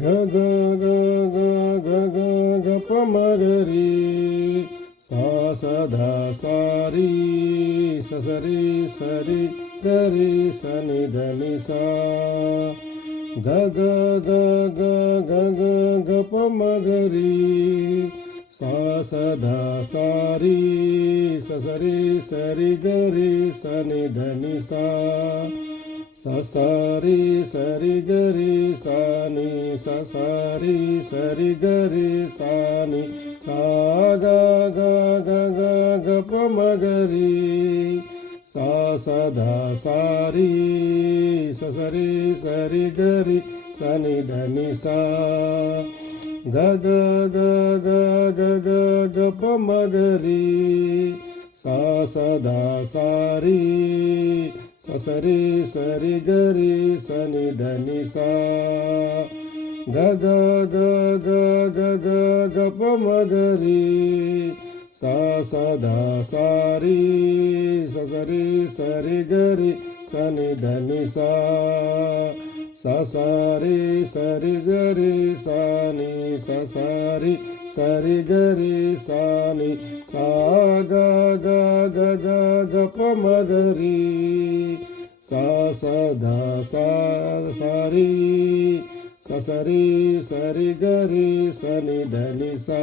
ग ग ग ग ग ग ग प म ग रे सा स ध सा री स स री स री ग री स नि ध नि सा ग ग ग ग ग ग ग प म ग रे सा स ध सा री स स री स री ग री स नि ध नि सा सा सा री स री ग री सा नि सा सा री स री ग री सा नि सा ग ग ग ग ग प म ग रे सा स ध सा री स स री स री ग री स नि ध नि सा ग ग ग ग ग ग ग प म ग रे सा स ध सा री स स री स री ग री स नि ध नि सा ग ग ग ग ग ग ग प म ग रे सा स ध सा री स स री स री ग री स नि ध नि सा सा सा री स री ग री सा नि सा सा री स री ग री सा नि सा ग ग ग ग ग प म ग रे सा स ध सा सा री स स री स री ग री स नि ध नि सा